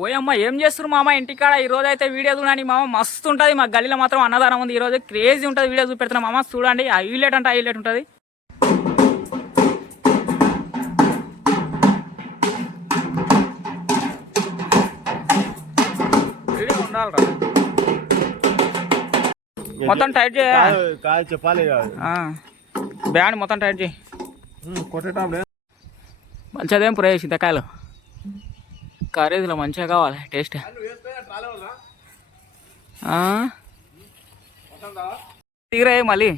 ఓయమ్మ ఏం చేస్తారు మామ ఇంటికాడ ఈ రోజు అయితే వీడియో చూడండి మామ మస్తు ఉంటుంది. మా గల్లీలో మాత్రం అన్నదానం ఉంది. ఈ రోజు క్రేజీ ఉంటుంది. వీడియో చూపెడుతున్నా మామ చూడండి. హైలైట్ అంటే హైలైట్ ఉంటుంది. వీడియో ఉండాలరా మొత్తం టైట్ చేయాలి. చెప్పాలి బ్యాండ్ మొత్తం టైట్ చేయి. మంచిదేం ప్రవేశ చింతకాయలు కర్రీస్లో మంచిగా కావాలి టేస్ట్. దిగురా మళ్ళీ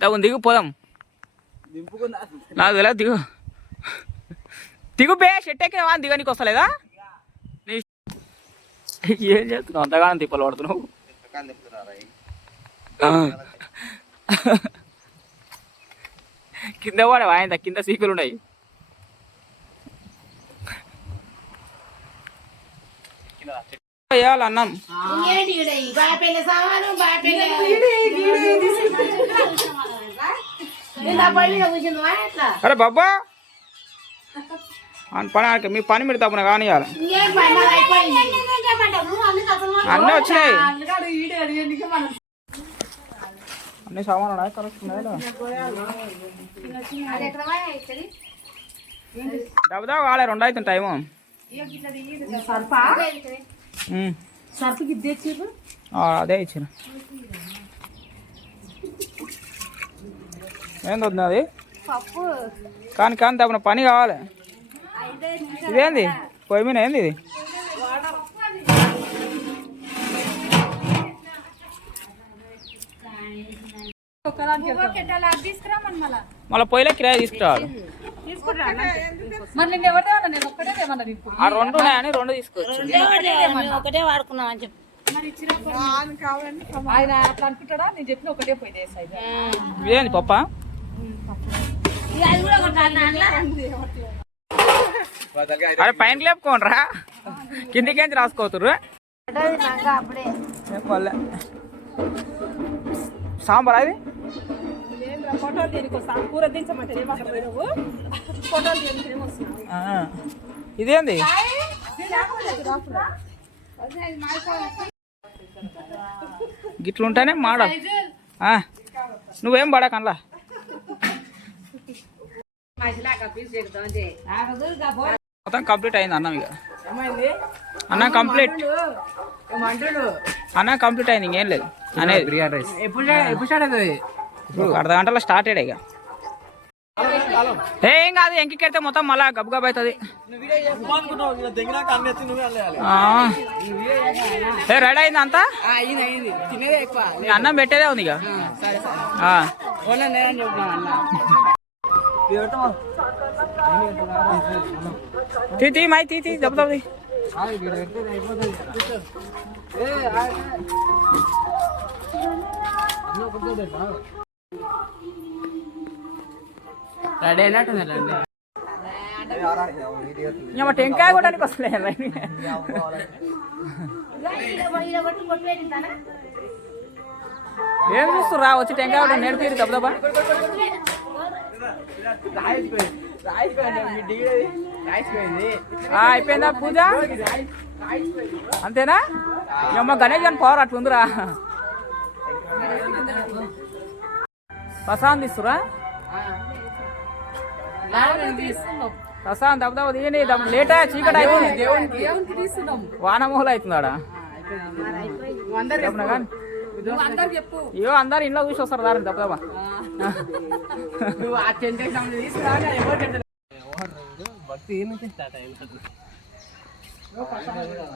దగ్గర దిగు పోదాం. నాకు తెలియదు దిగు దిగు బే షెట్టెక్కి దిగనికి వస్తలేదా? ఏం చేస్తున్నావు అంతగానం తిప్పలు పడుతున్నావు? కింద పడవా ఆయన కింద సీకులు ఉన్నాయి. వేయాలి అన్నం. అరే బాబా పని మీ పని మీరు తప్పున కానియాలి. అన్నీ వచ్చినాయి. అన్ని సామాన్లు దబ్బదా కాలే 2 అవుతుంది టైము. అదే ఇచ్చిన ఏంది వద్దు అది కానీ కానీ తప్పన పని కావాలి. ఇదేంది పొయ్యి మీద ఏంది ఇది? మళ్ళీ పొయ్యిలో కిరాయి తీసుకురావాలి. ఆ 2 ఉన్నాయని 2 తీసుకోవచ్చు. ఒకటే వాడుకున్నాం అని చెప్పి ఇదేంది పప్ప? అరే పైన లేపుకోండి రా కిందికేంచి రాసుకోతురు. సాంబార్ అది ఇదేంది? గిట్లుంటేనే మాడ. నువ్వేం పడా కన్లా మొత్తం కంప్లీట్ అయింది అన్నం. ఇక అన్నం కంప్లీట్ అయింది. ఇంకేం లేదు అనేది. బిర్యానీ రైస్ అర్ధ గంటలో స్టార్ట్ అయ్యాడు. ఇక ఏం కాదు ఎంకికెడితే మొత్తం మళ్ళా గబగబ అవుతుంది. రెడీ అయింది అంతా. అన్నం పెట్టేదే ఉంది. ఇక తీ మై తీ దెబ్బతుంది. రెడీ అయినట్టుంది. టెంకాయ కొట్టడానికి వస్తలే. ఏం చూస్తురా వచ్చి టెంకాయ కొట్ట నేర్పి దెబ్బదబ్బా. అయిపోయిందా పూజ? అంతేనా? అమ్మ గణేష్ గారి పవర్ అట్లుందిరా. ప్రసాదం తీస్తురా? ప్రసాదం దెబ్బదబ్బ తీయండి. లేట్ చీకటి అయిపోయింది. వానమూల అవుతుందాడా? అయ్యో అందరు ఇంట్లో చూసి వస్తారు దాని దెబ్బదబ్బా.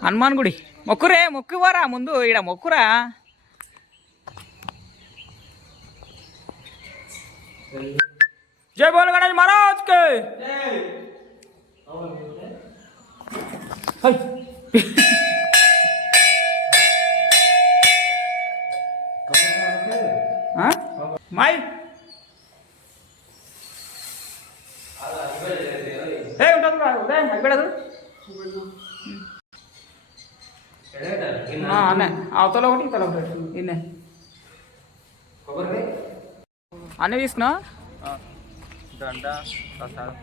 హనుమాన్ గుడి మొక్కురే మొక్కువారా ముందు ఈడ మొక్కురా. జై బోల్ గణేష్ మహారాజ్ కి. మై ఉంటుంది అన్న అవతల ఒకటి ఇతల ఒకటి ఇన్నే అన్నీ తీసుకున్నా. దండ ప్రసాదం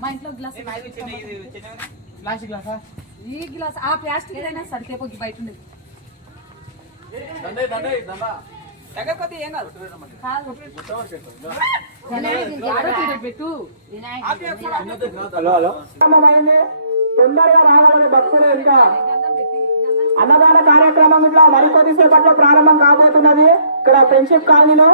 మా ఇంట్లో గ్లాస్ ఈ గ్లాస్ ఆ ప్లాస్టిక్ అయినా సరితే పోయి బయట ఉండేది పెట్టు తొందరగా రావాలని భక్తులు ఇంకా అన్నదాన కార్యక్రమం ఇట్లా మరికొద్దిసేపట్లో ప్రారంభం కాబోతున్నది ఇక్కడ ఫ్రెండ్షిప్ కాలనీలో.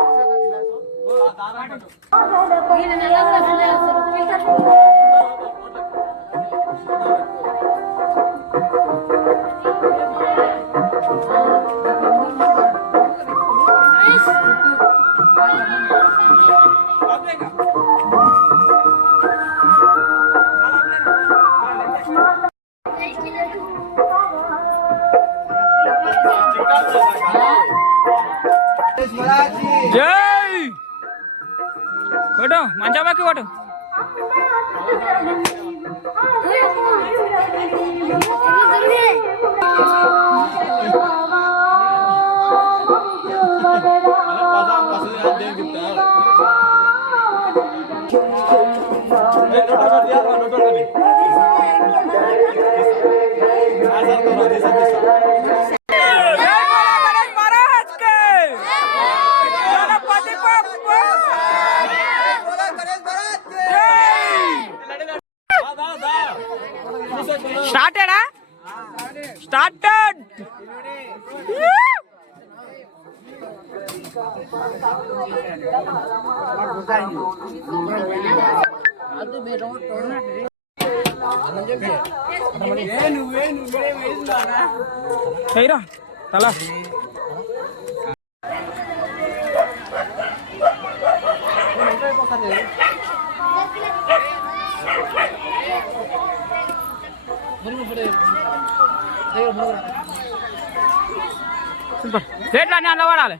జై కొట్టు మంచమాకి కొట్టు స్టార్టెడా స్టార్టెడ్ అయిరా తలా సూపర్ ప్లేట్లు అన్నీ అందులో పడాలి.